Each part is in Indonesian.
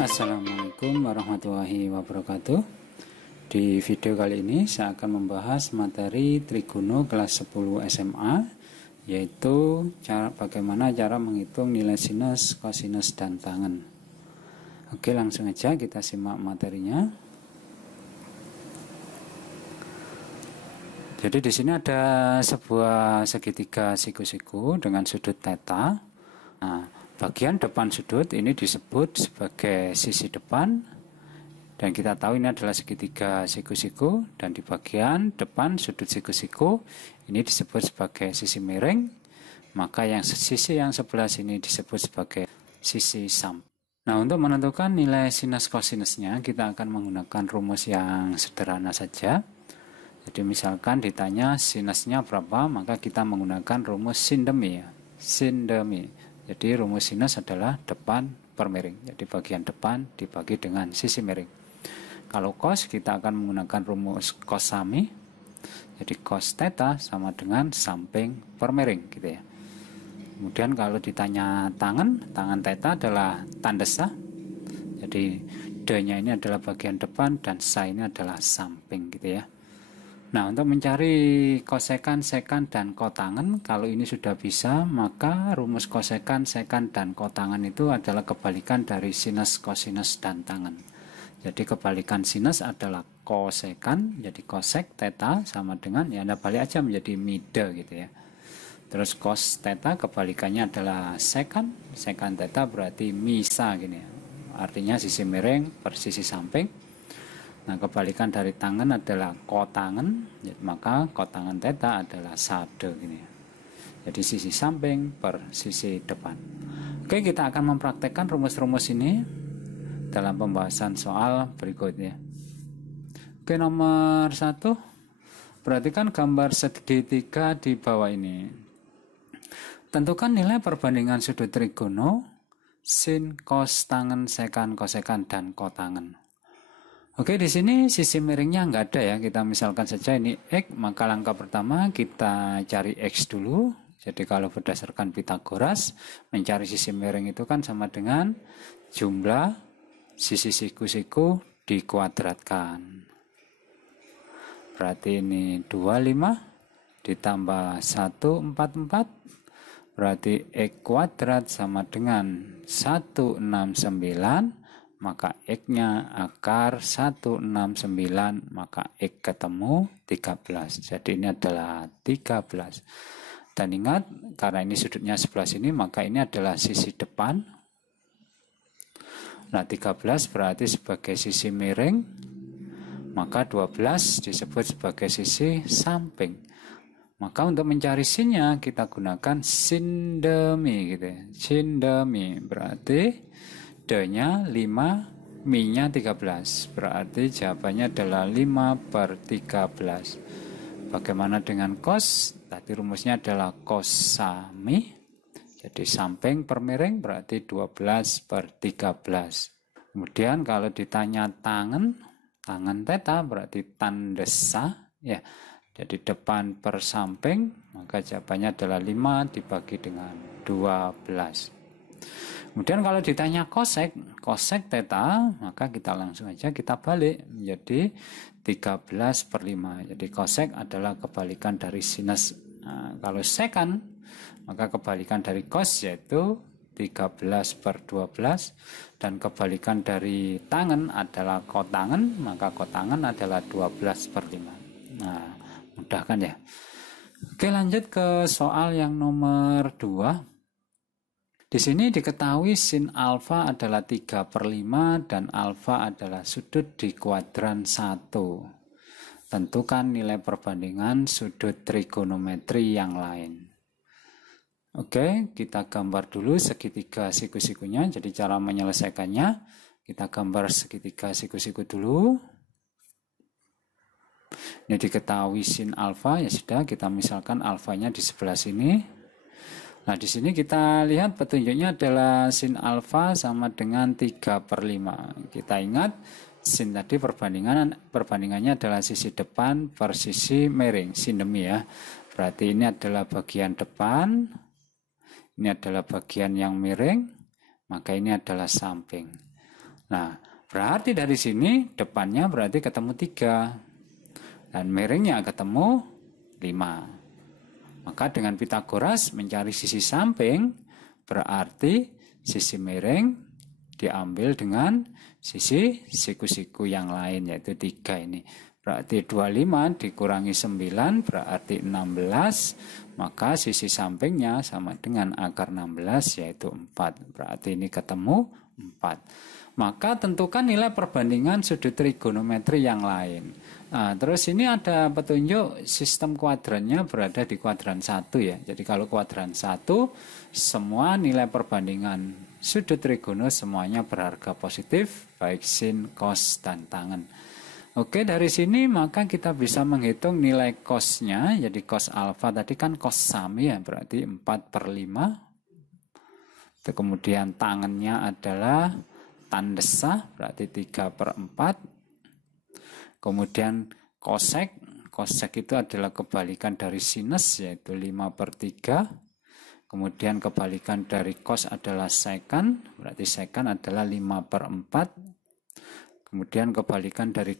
Assalamualaikum warahmatullahi wabarakatuh. Di video kali ini saya akan membahas materi Trigono kelas 10 SMA, yaitu bagaimana cara menghitung nilai sinus, kosinus, dan tangen. Oke, langsung aja kita simak materinya. Jadi di sini ada sebuah segitiga siku-siku dengan sudut theta. Nah, bagian depan sudut ini disebut sebagai sisi depan, dan kita tahu ini adalah segitiga siku-siku, dan di bagian depan sudut siku-siku ini disebut sebagai sisi miring, maka sisi yang sebelah sini disebut sebagai sisi samping. Nah, untuk menentukan nilai sinus kosinusnya kita akan menggunakan rumus yang sederhana saja. Jadi misalkan ditanya sinusnya berapa, maka kita menggunakan rumus sindemi ya. Sindemi. Jadi rumus sinus adalah depan per miring. Jadi bagian depan dibagi dengan sisi miring. Kalau cos kita akan menggunakan rumus cos sami. Jadi cos theta sama dengan samping per miring gitu ya. Kemudian kalau ditanya tangen theta adalah tandesa. Jadi D-nya ini adalah bagian depan dan sa ini adalah samping gitu ya. Nah, untuk mencari kosekan, sekan, dan kotangen, kalau ini sudah bisa, maka rumus kosekan, sekan, dan kotangen itu adalah kebalikan dari sinus, kosinus, dan tangen. Jadi kebalikan sinus adalah kosekan, jadi kosek theta sama dengan, ya Anda balik aja menjadi mide gitu ya. Terus cos theta kebalikannya adalah sekan, sekan theta berarti misa gini ya. Artinya sisi miring per sisi samping. Nah, kebalikan dari tangen adalah kotangen, maka kotangen theta adalah sade gini. Jadi sisi samping per sisi depan. Oke, kita akan mempraktekkan rumus-rumus ini dalam pembahasan soal berikutnya. Oke, nomor 1. Perhatikan gambar segitiga di bawah ini. Tentukan nilai perbandingan sudut trigono, sin, cos, tangen, sekan, kosekan, dan kotangen. Oke, di sini sisi miringnya nggak ada ya. Kita misalkan saja ini X, maka langkah pertama kita cari X dulu. Jadi kalau berdasarkan Pitagoras, mencari sisi miring itu kan sama dengan jumlah sisi siku-siku dikuadratkan. Berarti ini 25 ditambah 144. Berarti X kuadrat sama dengan 169. Maka X-nya akar 169, maka X ketemu 13. Jadi ini adalah 13. Dan ingat, karena ini sudutnya sebelah sini, maka ini adalah sisi depan. Nah, 13 berarti sebagai sisi miring, maka 12 disebut sebagai sisi samping. Maka untuk mencari sinnya, kita gunakan sindemi gitu ya. Sindemi berarti D-nya 5, Mi-nya 13. Berarti jawabannya adalah 5/13. Bagaimana dengan cos? Tadi rumusnya adalah cos sami. Jadi samping per miring berarti 12/13. Kemudian kalau ditanya tangen theta berarti tandesa ya. Jadi depan per samping, maka jawabannya adalah 5 dibagi dengan 12. Kemudian kalau ditanya kosek theta, maka kita langsung aja kita balik menjadi 13/5. Jadi kosek adalah kebalikan dari sinus. Nah, kalau sekan, maka kebalikan dari cos yaitu 13/12. Dan kebalikan dari tangen adalah kotangen, maka kotangen adalah 12/5. Nah, mudah kan ya? Oke, lanjut ke soal yang nomor 2. Di sini diketahui sin alfa adalah 3/5 dan alfa adalah sudut di kuadran 1. Tentukan nilai perbandingan sudut trigonometri yang lain. Oke, kita gambar dulu segitiga siku-sikunya. Jadi cara menyelesaikannya, kita gambar segitiga siku-siku dulu. Ini diketahui sin alfa, ya sudah, kita misalkan alfanya di sebelah sini. Nah, di sini kita lihat petunjuknya adalah sin alfa sama dengan 3/5. Kita ingat sin tadi perbandingannya adalah sisi depan per sisi miring, sindemi ya. Berarti ini adalah bagian depan, ini adalah bagian yang miring, maka ini adalah samping. Nah, berarti dari sini depannya berarti ketemu 3 dan miringnya ketemu 5. Maka dengan Pitagoras mencari sisi samping berarti sisi miring diambil dengan sisi siku-siku yang lain, yaitu 3 ini. Berarti 25 dikurangi 9 berarti 16. Maka sisi sampingnya sama dengan akar 16 yaitu 4. Berarti ini ketemu 4. Maka tentukan nilai perbandingan sudut trigonometri yang lain. Nah, terus ini ada petunjuk sistem kuadrannya berada di kuadran 1 ya. Jadi kalau kuadran 1 semua nilai perbandingan sudut trigono semuanya berharga positif, baik sin, cos, dan tangen. Oke, dari sini maka kita bisa menghitung nilai cosnya. Jadi cos alfa tadi kan cos sami ya, berarti 4/5. Kemudian tangennya adalah tan desah, berarti 3/4. Kemudian kosek itu adalah kebalikan dari sinus, yaitu 5/3. Kemudian kebalikan dari cos adalah sekan, berarti sekan adalah 5/4. Kemudian kebalikan dari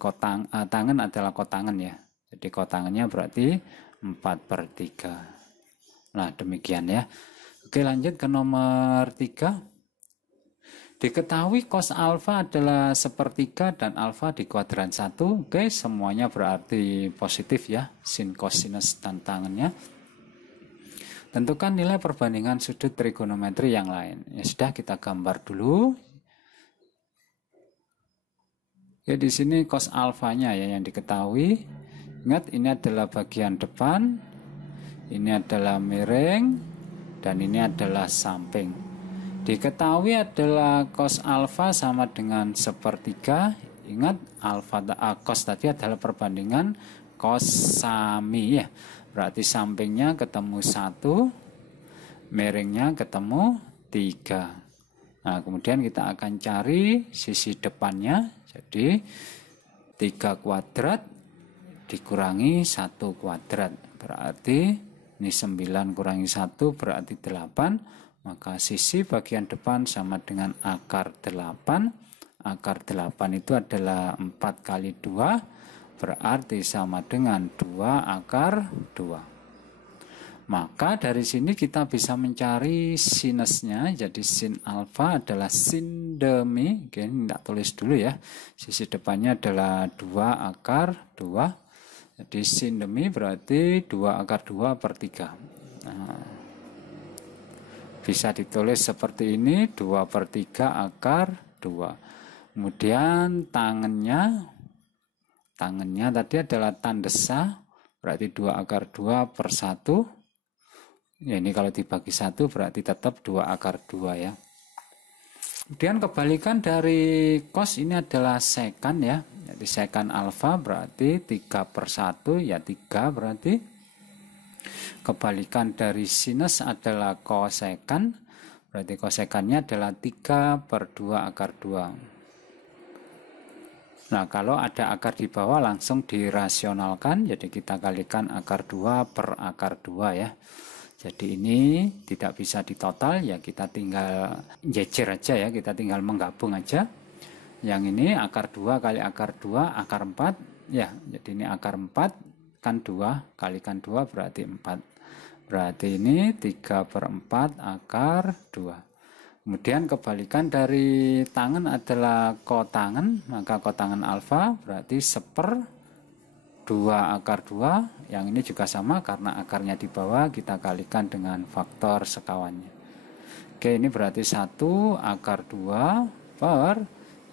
tangen adalah kotangen ya. Jadi kotangennya berarti 4/3. Nah, demikian ya. Oke, lanjut ke nomor 3. Diketahui cos alfa adalah 1/3 dan alfa di kuadran 1. Oke, semuanya berarti positif ya. Sin, cos, sinus, dan tangennya. Tentukan nilai perbandingan sudut trigonometri yang lain. Ya sudah, kita gambar dulu. Ya, di sini cos alfanya ya yang diketahui. Ingat, ini adalah bagian depan, ini adalah miring, dan ini adalah samping. Diketahui adalah cos alfa sama dengan 1/3. Ingat, cos tadi adalah perbandingan cos sami ya. Berarti sampingnya ketemu 1, miringnya ketemu 3. Nah, kemudian kita akan cari sisi depannya. Jadi 3 kuadrat dikurangi 1 kuadrat. Berarti ini 9 kurangi 1 berarti 8. Maka sisi bagian depan sama dengan akar 8. Akar 8 itu adalah 4 kali 2. Berarti sama dengan 2 akar 2. Maka dari sini kita bisa mencari sinusnya. Jadi sin alfa adalah sin demi. Oke, ini tidak tulis dulu ya. Sisi depannya adalah 2 akar 2. Jadi sin demi berarti 2 akar 2/3. Nah, bisa ditulis seperti ini, 2/3 akar 2. Kemudian tangannya tadi adalah tan desah. Berarti 2 akar 2/1. Ya, ini kalau dibagi 1 berarti tetap 2 akar 2 ya. Kemudian kebalikan dari cos ini adalah sekan ya. Jadi sekan alfa berarti 3/1 ya 3 berarti. Kebalikan dari sinus adalah kosekan. Berarti kosekannya adalah 3/2 akar 2. Nah, kalau ada akar di bawah langsung dirasionalkan. Jadi kita kalikan akar 2 per akar 2 ya. Jadi ini tidak bisa ditotal ya, kita tinggal jejer aja ya, kita tinggal menggabung aja. Yang ini akar 2 kali akar 2, akar 4 ya. Jadi ini akar 4 kan 2, kalikan 2 berarti 4. Berarti ini 3/4 akar 2. Kemudian kebalikan dari tangen adalah kotangen, maka kotangen alfa berarti 1/2 akar 2. Yang ini juga sama karena akarnya di bawah, kita kalikan dengan faktor sekawannya. Oke, ini berarti 1 akar 2 per,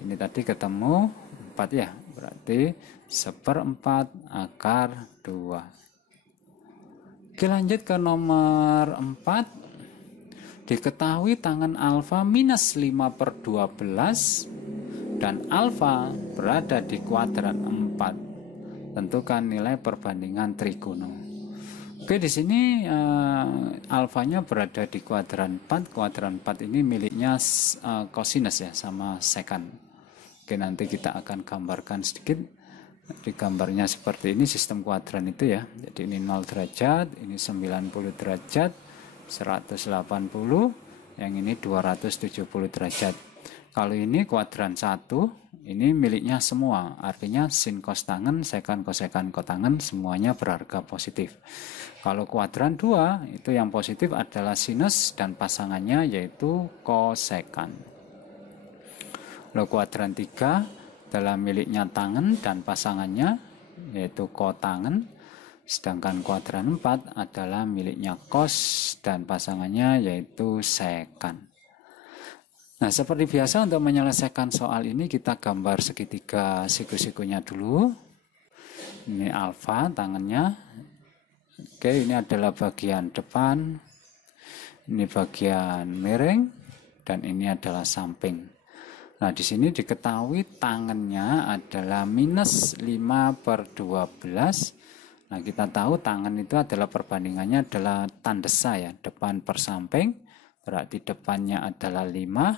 ini tadi ketemu 4 ya, berarti 1/4 akar 2. Oke, lanjut ke nomor 4. Diketahui tangen alfa minus 5/12 dan alfa berada di kuadran 4. Tentukan nilai perbandingan trigono. Oke, di sini alfanya berada di kuadran 4. Kuadran 4 ini miliknya kosinus ya, sama sekan. Oke, nanti kita akan gambarkan sedikit. Di gambarnya seperti ini sistem kuadran itu ya. Jadi ini 0 derajat, ini 90 derajat, 180, yang ini 270 derajat. Kalau ini kuadran 1, ini miliknya semua. Artinya sin cos tangen, sekan kosekan kotangen semuanya berharga positif. Kalau kuadran 2, itu yang positif adalah sinus dan pasangannya yaitu kosekan. Lalu kuadran 3 adalah miliknya tangen dan pasangannya yaitu kotangen. Sedangkan kuadran 4 adalah miliknya cos dan pasangannya yaitu sekan. Nah, seperti biasa untuk menyelesaikan soal ini kita gambar segitiga siku-sikunya dulu. Ini alfa tangannya. Oke, ini adalah bagian depan. Ini bagian miring dan ini adalah samping. Nah, di sini diketahui tangannya adalah minus 5/12. Nah, kita tahu tangan itu adalah perbandingannya adalah tandesa ya, depan per samping. Berarti depannya adalah 5,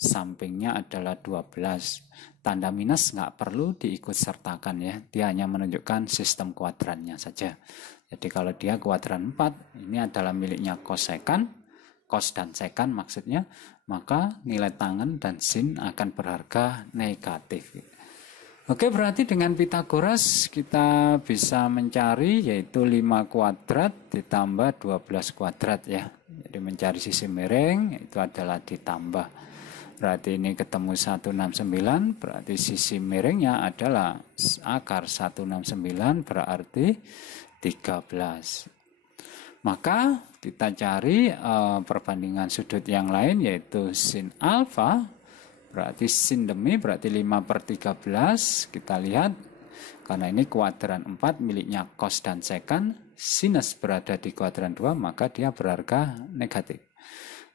sampingnya adalah 12. Tanda minus nggak perlu diikut sertakan ya. Dia hanya menunjukkan sistem kuadrannya saja. Jadi kalau dia kuadran 4, ini adalah miliknya kosekan, cos dan sekan maksudnya, maka nilai tangen dan sin akan berharga negatif. Oke, berarti dengan Pitagoras kita bisa mencari yaitu 5 kuadrat ditambah 12 kuadrat ya. Jadi mencari sisi miring itu adalah ditambah. Berarti ini ketemu 169, berarti sisi miringnya adalah akar 169 berarti 13. Maka kita cari perbandingan sudut yang lain yaitu sin alfa. Berarti sin demi berarti 5/13. Kita lihat karena ini kuadran 4 miliknya cos dan sekan, sinus berada di kuadran 2 maka dia berharga negatif.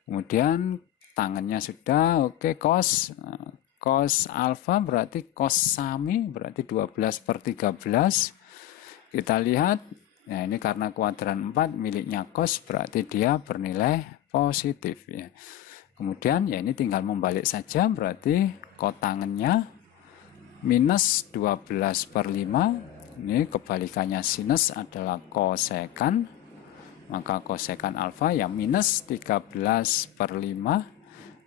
Kemudian tangannya sudah oke, cos alfa berarti cos sami berarti 12/13. Kita lihat nah ini karena kuadran 4 miliknya cos berarti dia bernilai positif ya. Kemudian ya ini tinggal membalik saja berarti kotangennya minus 12/5. Ini kebalikannya sinus adalah kosekan. Maka kosekan alfa ya minus 13/5.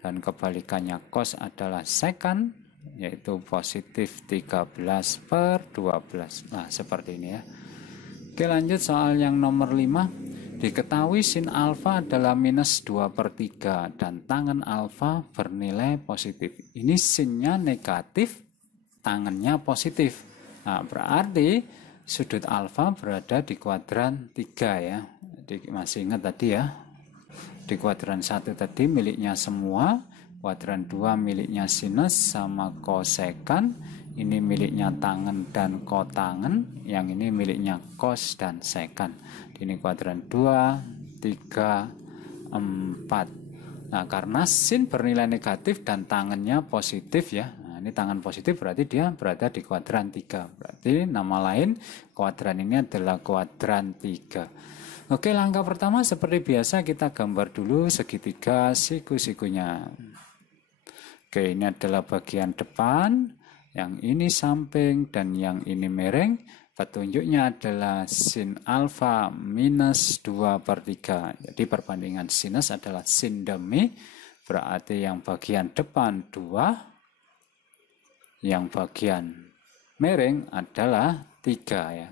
Dan kebalikannya cos adalah sekan yaitu positif 13/12. Nah seperti ini ya. Oke, lanjut soal yang nomor 5. Diketahui sin alfa adalah minus 2/3 dan tangen alfa bernilai positif. Ini sinnya negatif, tangannya positif. Nah, berarti sudut alfa berada di kuadran 3 ya. Jadi masih ingat tadi ya. Di kuadran 1 tadi miliknya semua, kuadran 2 miliknya sinus sama kosekan, ini miliknya tangen dan kotangen, yang ini miliknya cos dan sekan. Ini kuadran 2, 3, 4. Nah, karena sin bernilai negatif dan tangannya positif ya. Nah, ini tangan positif berarti dia berada di kuadran 3. Berarti nama lain kuadran ini adalah kuadran 3. Oke, langkah pertama seperti biasa kita gambar dulu segitiga siku-sikunya. Oke, ini adalah bagian depan, yang ini samping dan yang ini miring. Petunjuknya adalah sin alfa minus 2/3. Jadi perbandingan sinus adalah sin demi, berarti yang bagian depan 2, yang bagian miring adalah 3 ya.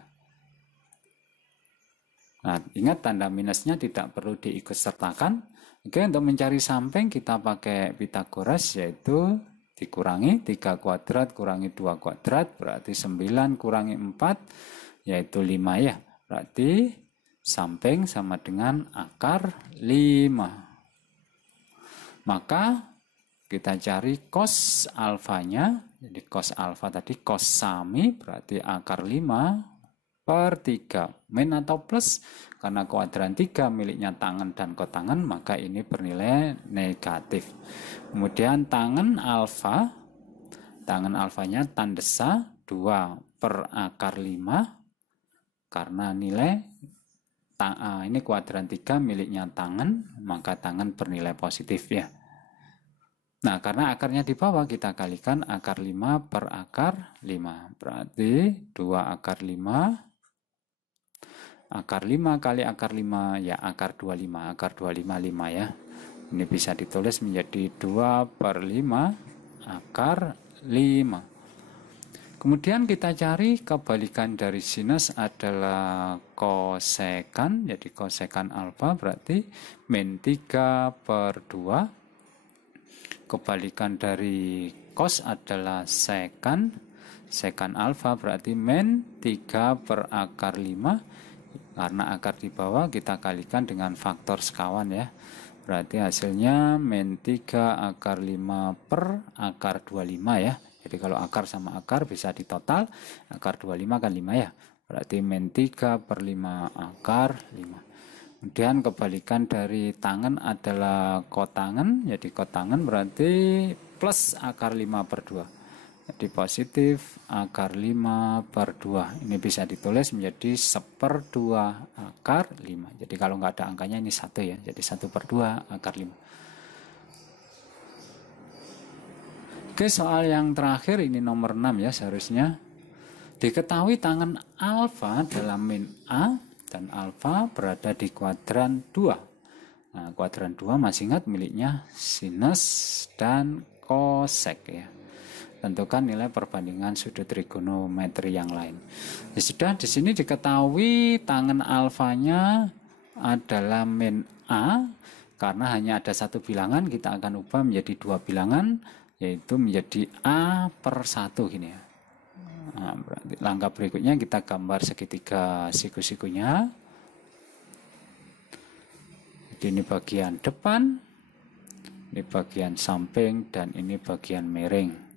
Nah, ingat tanda minusnya tidak perlu diikut sertakan. Oke, untuk mencari samping kita pakai Pitagoras yaitu dikurangi 3 kuadrat kurangi 2 kuadrat berarti 9 kurangi 4 yaitu 5 ya. Berarti samping sama dengan akar 5. Maka kita cari cos alfanya. Jadi cos alfa tadi cos sami berarti akar 5/3. Min atau plus karena kuadran 3 miliknya tangan dan kotangan maka ini bernilai negatif. Kemudian tangan alfanya tandesa 2/akar 5 karena nilai ini kuadran 3 miliknya tangan maka tangan bernilai positif ya. Nah, karena akarnya di bawah kita kalikan akar 5/akar 5 berarti 2/5 Akar 5 kali akar 5 ya akar 25. Akar 25 5 ya. Ini bisa ditulis menjadi 2/5 akar 5. Kemudian kita cari kebalikan dari sinus adalah kosekan. Jadi kosekan alfa berarti min 3/2. Kebalikan dari cos adalah sekan. Sekan alfa berarti min 3/5. Karena akar di bawah kita kalikan dengan faktor sekawan ya. Berarti hasilnya min 3/5/25 ya. Jadi kalau akar sama akar bisa ditotal. Akar 25 kan 5 ya. Berarti min 3/5 akar 5. Kemudian kebalikan dari tangen adalah kotangen. Jadi kotangen berarti plus akar 5/2. Jadi positif akar 5/2. Ini bisa ditulis menjadi 1/2 akar 5. Jadi kalau nggak ada angkanya ini 1 ya. Jadi 1/2 akar 5. Oke, soal yang terakhir ini nomor 6 ya seharusnya. Diketahui tangen alfa dalam min A dan alfa berada di kuadran 2. Nah, kuadran 2 masih ingat miliknya sinus dan kosek ya. Tentukan nilai perbandingan sudut trigonometri yang lain. Ya sudah, di sini diketahui tangen alfanya adalah min A. Karena hanya ada satu bilangan, kita akan ubah menjadi dua bilangan, yaitu menjadi A/1 gini ya. Nah, berarti langkah berikutnya kita gambar segitiga siku-sikunya. Jadi ini bagian depan, ini bagian samping, dan ini bagian miring.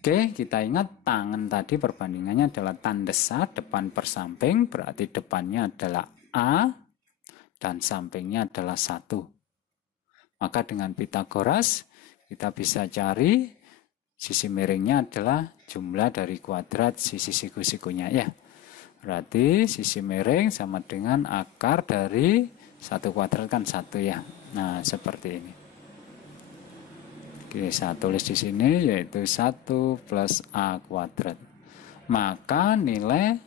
Oke, kita ingat tangen tadi perbandingannya adalah tan desa depan per samping, berarti depannya adalah A dan sampingnya adalah 1. Maka dengan Pitagoras kita bisa cari sisi miringnya adalah jumlah dari kuadrat sisi siku-sikunya ya. Berarti sisi miring sama dengan akar dari 1 kuadrat kan 1 ya. Nah, seperti ini. Oke, saya tulis di sini yaitu 1 plus A kuadrat. Maka nilai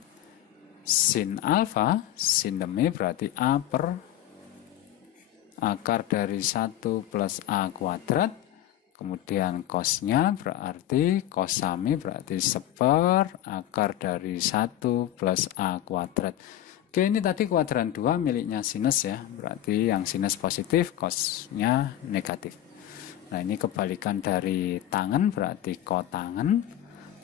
sin alfa, sin demi berarti A per akar dari 1 plus A kuadrat. Kemudian cosnya berarti cos sami berarti 1 akar dari 1 plus A kuadrat. Oke, ini tadi kuadran 2 miliknya sinus ya. Berarti yang sinus positif, cosnya negatif. Nah, ini kebalikan dari tangen berarti kotangen.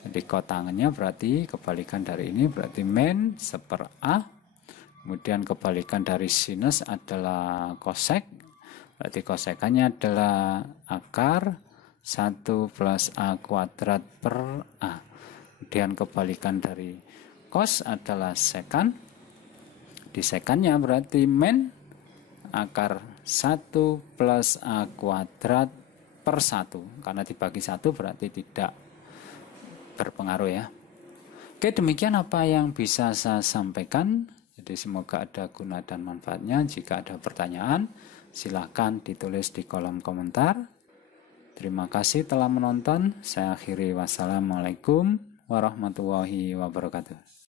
Jadi kotangennya berarti kebalikan dari ini berarti min 1/A. Kemudian kebalikan dari sinus adalah kosek. Berarti kosekannya adalah akar 1 plus A kuadrat per A. Kemudian kebalikan dari cos adalah sekan. Di sekannya berarti min akar 1 plus A kuadrat per 1, karena dibagi 1 berarti tidak berpengaruh ya. Oke, demikian apa yang bisa saya sampaikan. Jadi semoga ada guna dan manfaatnya. Jika ada pertanyaan, silahkan ditulis di kolom komentar. Terima kasih telah menonton. Saya akhiri, wassalamualaikum warahmatullahi wabarakatuh.